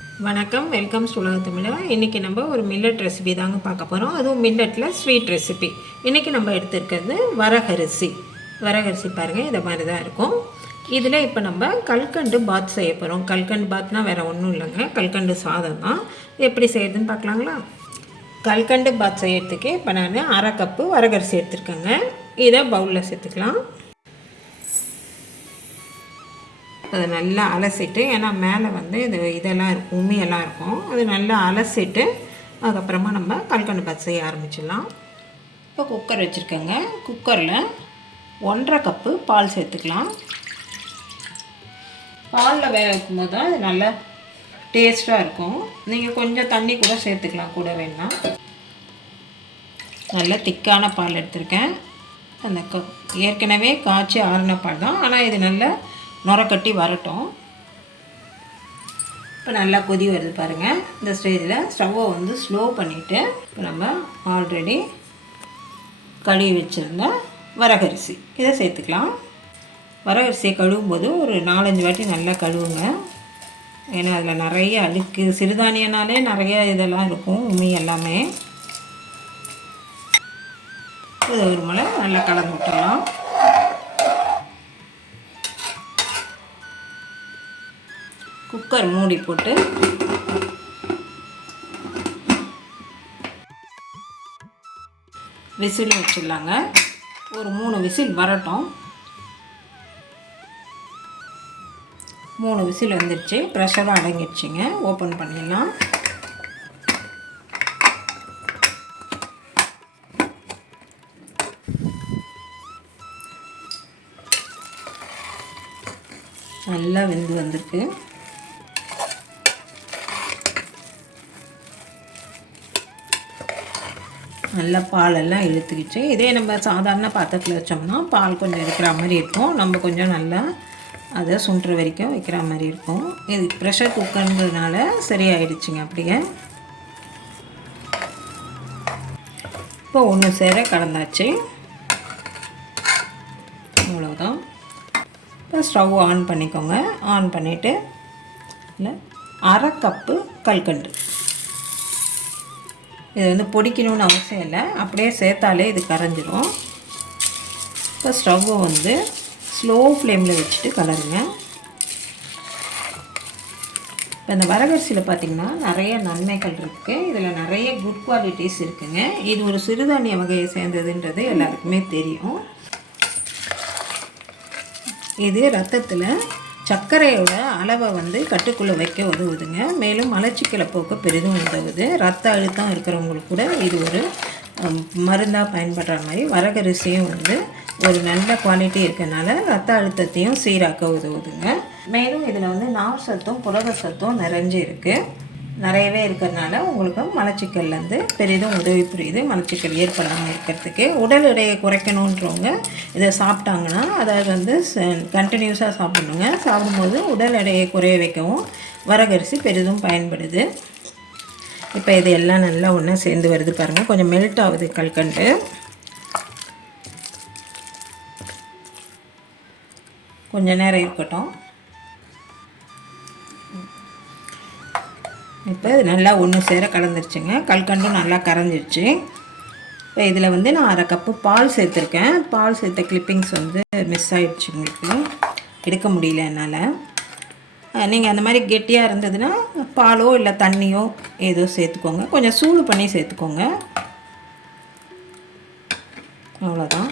வணக்கம், welcome to உலக தமிழா. இன்றைக்கி நம்ம ஒரு மில்லட் ரெசிபி தாங்க பார்க்க போகிறோம். அதுவும் மில்லட்டில் ஸ்வீட் ரெசிபி. இன்றைக்கி நம்ம எடுத்துருக்கிறது வரகரிசி. வரகரிசி பாருங்கள், இதை மாதிரி தான் இருக்கும். இதில் இப்போ நம்ம கல்கண்டு பாத் செய்ய போகிறோம். கல்கண்டு பாத்னால் வேறு ஒன்றும் இல்லைங்க, கல்கண்டு சாதம் தான். எப்படி செய்யுதுன்னு பார்க்கலாங்களா? கல்கண்டு பாத் செய்யறதுக்கு இப்போ நான் அரை கப்பு வரகரிசி எடுத்துருக்கேங்க. இதை பவுலில் சேர்த்துக்கலாம். அதை நல்லா அலசிட்டு, ஏன்னா மேலே வந்து இதெல்லாம் இருக்கும், உண்மையெல்லாம் இருக்கும். அது நல்லா அலசிட்டு அதுக்கப்புறமா நம்ம கல்கண்டு பாத் செய்ய ஆரம்பிச்சிடலாம். இப்போ குக்கர் வச்சுருக்கேங்க. குக்கரில் 1.5 கப்பு பால் சேர்த்துக்கலாம். பாலில் வேக வைக்கும் போது தான் அது நல்லா டேஸ்ட்டாக இருக்கும். நீங்கள் கொஞ்சம் தண்ணி கூட சேர்த்துக்கலாம், கூட வேணாம். நல்ல திக்கான பால் எடுத்திருக்கேன். அந்த ஏற்கனவே காய்ச்சி ஆறின பால் தான், ஆனால் இது நல்லா நுரக்கட்டி வரட்டும். இப்போ நல்லா கொதி வருது பாருங்கள். இந்த ஸ்டேஜில் ஸ்டவ்வை வந்து ஸ்லோ பண்ணிவிட்டு இப்போ நம்ம ஆல்ரெடி கழுவி வச்சுருந்த வரகரிசி இதை சேர்த்துக்கலாம். வரகரிசியை கழுவும் போது ஒரு 4-5 வாட்டி நல்லா கழுவுங்க. ஏன்னா அதில் நிறைய அழுக்கு, சிறுதானியனாலே நிறைய இதெல்லாம் இருக்கும், உண்மை எல்லாமே. இது ஒரு முறை நல்லா கலந்து விட்டுடலாம். குக்கர் மூடி போட்டு விசில் வச்சிடலாங்க. ஒரு 3 விசில் வரட்டும். 3 விசில் வந்துடுச்சு, ப்ரெஷரும் அடங்கிடுச்சிங்க. ஓப்பன் பண்ணிடலாம். நல்லா வெந்து வந்திருக்கு. நல்லா பாலெல்லாம் இழுத்துக்கிச்சு. இதே நம்ம சாதாரண பாத்திரத்தில் வச்சோம்னா பால் கொஞ்சம் இருக்கிற மாதிரி இருக்கும். நம்ம கொஞ்சம் நல்லா அதை சுண்டுற வரைக்கும் வைக்கிற மாதிரி இருக்கும். இது ப்ரெஷர் குக்கர்ன்றதுனால சரியாயிடுச்சுங்க அப்படியே. இப்போ ஒன்று சேர கலந்தாச்சு, அவ்வளோதான். இப்போ ஸ்டவ் ஆன் பண்ணிக்கோங்க. ஆன் பண்ணிவிட்டு இல்லை 1/2 கப்பு கல்கண்டு. இது வந்து பொடிக்கணும்னு அவசியம் இல்லை, அப்படியே சேர்த்தாலே இது கரைஞ்சிரும். இப்போ ஸ்டவ்வை வந்து ஸ்லோ ஃப்ளேமில் வச்சுட்டு கலருங்க. இப்போ இந்த வரகரிசியில் பார்த்திங்கன்னா நிறைய நன்மைகள் இருக்குது. இதில் நிறைய குட் குவாலிட்டிஸ் இருக்குதுங்க. இது ஒரு சிறுதானிய வகையை சேர்ந்ததுன்றது எல்லாருக்குமே தெரியும். இது ரத்தத்தில் சர்க்கரையோட அளவை வந்து கட்டுக்குள்ளே வைக்க உதவுதுங்க. மேலும் மலச்சிக்கலை போக்க பெரிதும் உதவுது. ரத்த அழுத்தம் இருக்கிறவங்களுக்கு கூட இது ஒரு மருந்தாக பயன்படுற மாதிரி வரகரிசியும் வந்து ஒரு நல்ல குவாலிட்டி இருக்கிறதுனால ரத்த அழுத்தத்தையும் சீராக்க உதவுதுங்க. மேலும் இதில் வந்து நார் சத்தும் புரத சத்தும் நிறைஞ்சு இருக்குது. நிறையவே இருக்கிறதுனால உங்களுக்கு மலச்சிக்கல்லேருந்து பெரிதும் உதவி புரியுது. மலச்சிக்கல் ஏற்படாமல் இருக்கிறதுக்கு. உடல் எடையை குறைக்கணுன்றவங்க இதை சாப்பிட்டாங்கன்னா, அதாவது வந்து கண்டினியூஸாக சாப்பிடணுங்க. சாப்பிடும்போது உடல் எடையை குறைய வைக்கவும் வரகரிசி பெரிதும் பயன்படுது. இப்போ இது எல்லாம் நல்லா ஒன்றா சேர்ந்து வருது பாருங்கள். கொஞ்சம் மெல்ட் ஆகுது கல்கண்டு. கொஞ்சம் நேரம் இருக்கட்டும். இப்போ இது நல்லா ஒன்று சேர கலந்துருச்சுங்க. கல்கண்டும் நல்லா கரைஞ்சிருச்சு. இப்போ இதில் வந்து நான் 1/2 கப்பு பால் சேர்த்துருக்கேன். பால் சேர்த்த கிளிப்பிங்ஸ் வந்து மிஸ் ஆகிடுச்சு, உங்களுக்கு எடுக்க முடியல என்னால். நீங்கள் அந்த மாதிரி கெட்டியாக இருந்ததுன்னா பாலோ இல்லை தண்ணியோ ஏதோ சேர்த்துக்கோங்க. கொஞ்சம் சூடு பண்ணி சேர்த்துக்கோங்க, அவ்வளோதான்.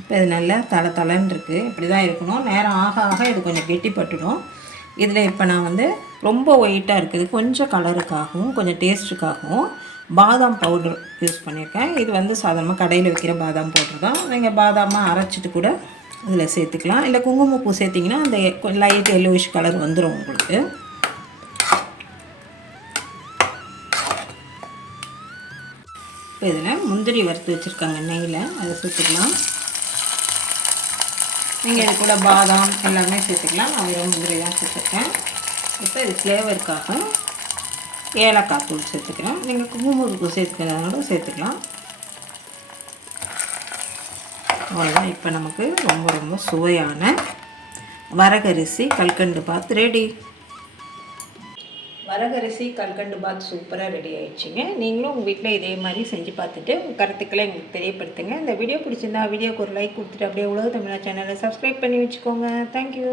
இப்போ இது நல்லா தளன்னு இருக்குது. இப்படி தான் இருக்கணும். நேரம் ஆக ஆக இது கொஞ்சம் கெட்டிப்பட்டுடும். இதில் இப்போ நான் வந்து ரொம்ப ஒயிட்டாக இருக்குது, கொஞ்சம் கலருக்காகவும் கொஞ்சம் டேஸ்ட்டுக்காகவும் பாதாம் பவுடர் யூஸ் பண்ணியிருக்கேன். இது வந்து சாதாரணமாக கடையில் வைக்கிற பாதாம் பவுடர் தான். நீங்கள் பாதாமாக அரைச்சிட்டு கூட இதில் சேர்த்துக்கலாம். இல்லை குங்குமப்பூ சேர்த்திங்கன்னா அந்த லைட் எல்லோயிஷ் கலர் வந்துடும் உங்களுக்கு. இப்போ இதில் முந்திரி வறுத்து வச்சுருக்காங்க நெய்யில், அதை சேர்த்துக்கலாம். நீங்கள் இது கூட பாதாம் எல்லாமே சேர்த்துக்கலாம். நான் வெறும் முந்திரி தான் சேர்த்துருக்கேன். இப்போ இது ஃப்ளேவருக்காக ஏலக்காய் தூள் சேர்த்துக்கிறேன். நீங்கள் குங்குமப்பூ சேர்த்துக்கிறதால சேர்த்துக்கலாம். அவ்வளோதான். இப்போ நமக்கு ரொம்ப ரொம்ப சுவையான வரகரிசி கல்கண்டு பாத் ரெடி. வரகரிசி கல்கண்டு பாத் சூப்பராக ரெடி ஆயிடுச்சுங்க. நீங்களும் உங்கள் வீட்டில் இதே மாதிரி செஞ்சு பார்த்துட்டு உங்கள் கருத்துக்களை எங்களுக்கு தெரியப்படுத்துங்க. இந்த வீடியோ பிடிச்சிருந்தா வீடியோக்கு ஒரு லைக் கொடுத்துட்டு அப்படியே உலக தமிழா சேனலை சப்ஸ்கிரைப் பண்ணி வச்சுக்கோங்க. தேங்க்யூ.